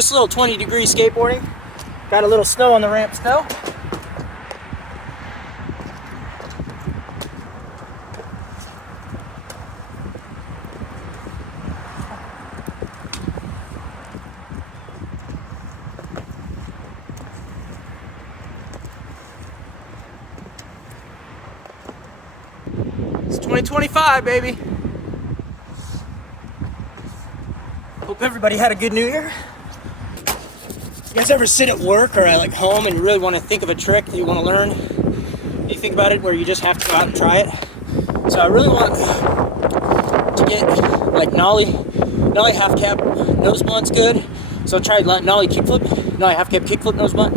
Just a little 20-degree skateboarding. Got a little snow on the ramp still. It's 2025, baby. Hope everybody had a good New Year. You guys ever sit at work or like home and you really want to think of a trick that you want to learn? You think about it where you just have to go out and try it. So I really want to get like nollie half cap nose blunt's good. So I tried nollie kickflip, nollie half cap kickflip nose blunt.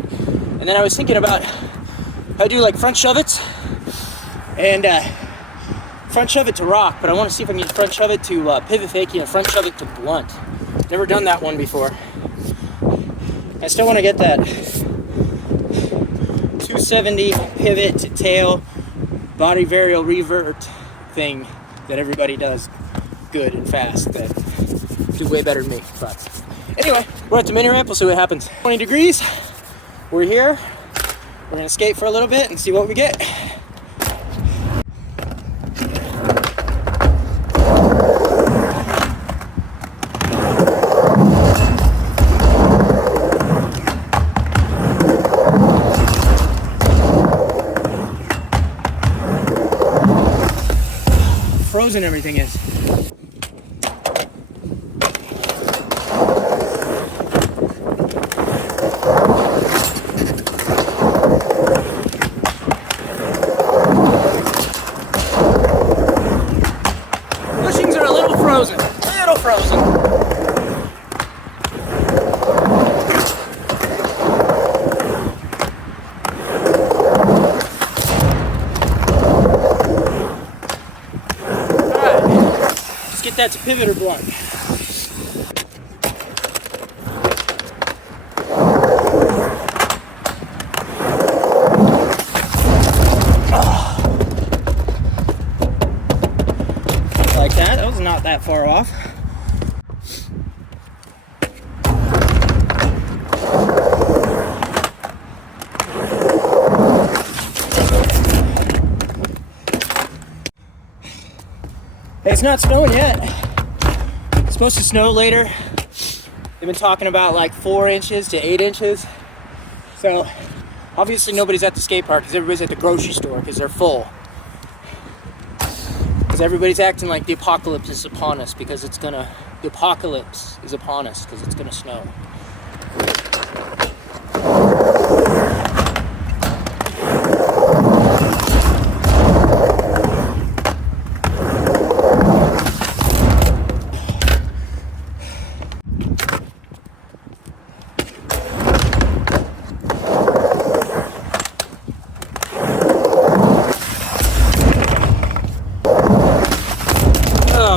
And then I was thinking about how I do like front shove it and front shove it to rock, but I want to see if I can get front shove it to pivot fakie and front shove it to blunt. Never done that one before. I still want to get that 270 pivot to tail body varial revert thing that everybody does good and fast that do way better than me. But anyway, we're at the mini ramp. We'll see what happens. 20 degrees. We're here. We're gonna skate for a little bit and see what we get. Frozen everything is. Bushings are a little frozen. Little frozen. Get that to pivot or blunt. Like that. That was not that far off. It's not snowing yet. It's supposed to snow later. They've been talking about like 4 inches to 8 inches. So obviously nobody's at the skate park because everybody's at the grocery store because they're full. Because everybody's acting like the apocalypse is upon us because the apocalypse is upon us because it's gonna snow.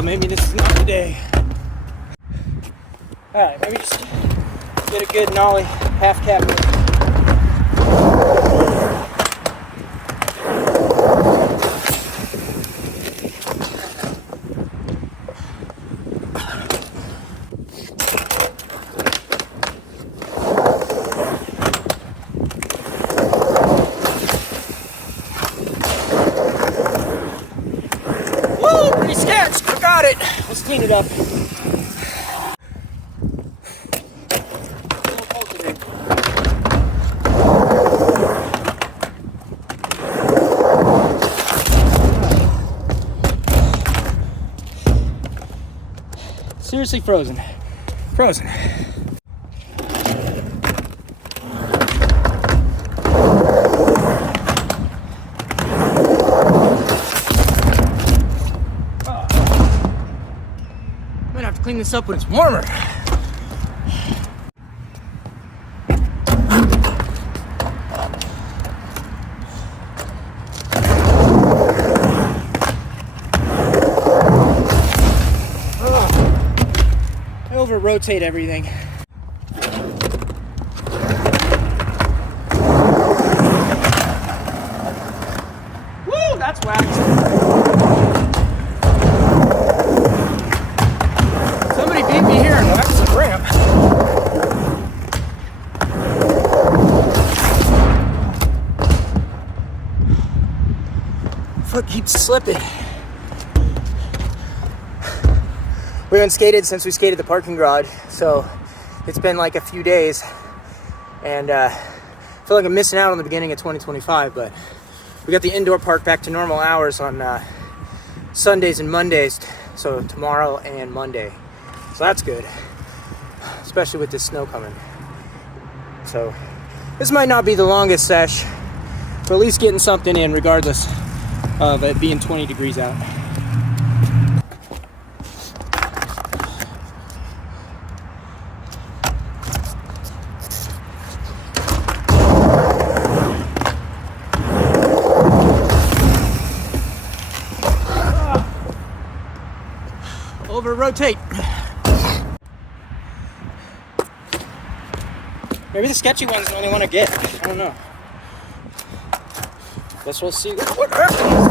Maybe this is not the day. Alright, maybe just get a good nollie half cap. Woo, pretty sketched. Got it. Let's clean it up. Seriously frozen. Frozen. Might have to clean this up when it's warmer. I over-rotate everything. Woo, that's waxed. Somebody beat me here and waxed the ramp. keeps slipping. We haven't skated since we skated the parking garage, so it's been like a few days, and I feel like I'm missing out on the beginning of 2025, but we got the indoor park back to normal hours on Sundays and Mondays, so tomorrow and Monday. So that's good, especially with this snow coming. So this might not be the longest sesh, but at least getting something in regardless of it being 20 degrees out. Over rotate. Maybe the sketchy one's the only one I get. I don't know. Guess we'll see what happens.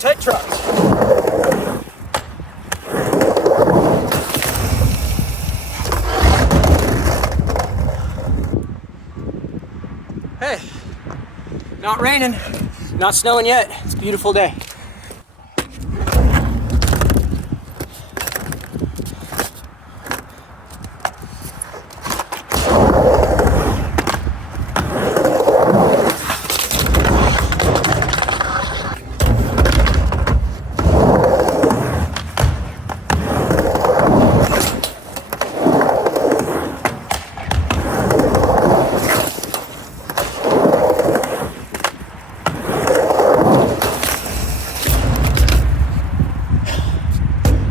Tight trucks. Hey, not raining, not snowing yet. It's a beautiful day.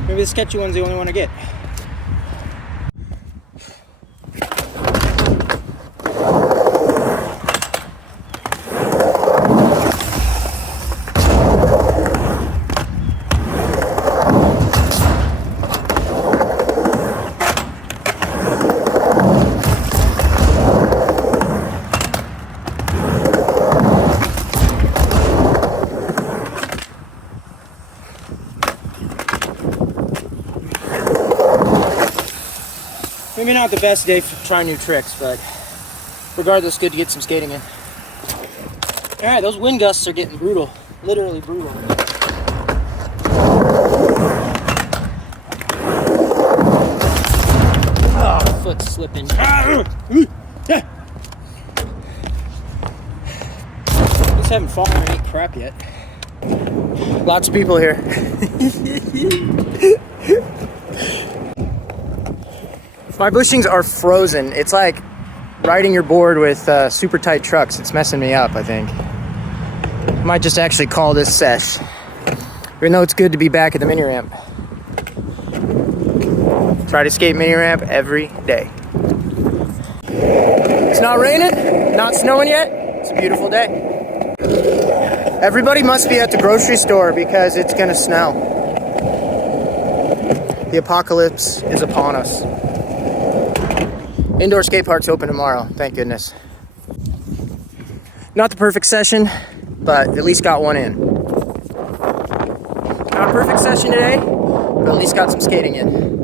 Maybe the sketchy one's the only one I get. Maybe not the best day for trying new tricks, but regardless, good to get some skating in. All right, those wind gusts are getting brutal, literally brutal. Oh, foot's slipping. Just haven't fallen or ate crap yet. Lots of people here. My bushings are frozen. It's like riding your board with super tight trucks. It's messing me up, I think. I might just actually call this sesh, even though it's good to be back at the mini ramp. Try to skate mini ramp every day. It's not raining, not snowing yet. It's a beautiful day. Everybody must be at the grocery store because it's gonna snow. The apocalypse is upon us. Indoor skate park's open tomorrow, thank goodness. Not the perfect session, but at least got one in. Not a perfect session today, but at least got some skating in.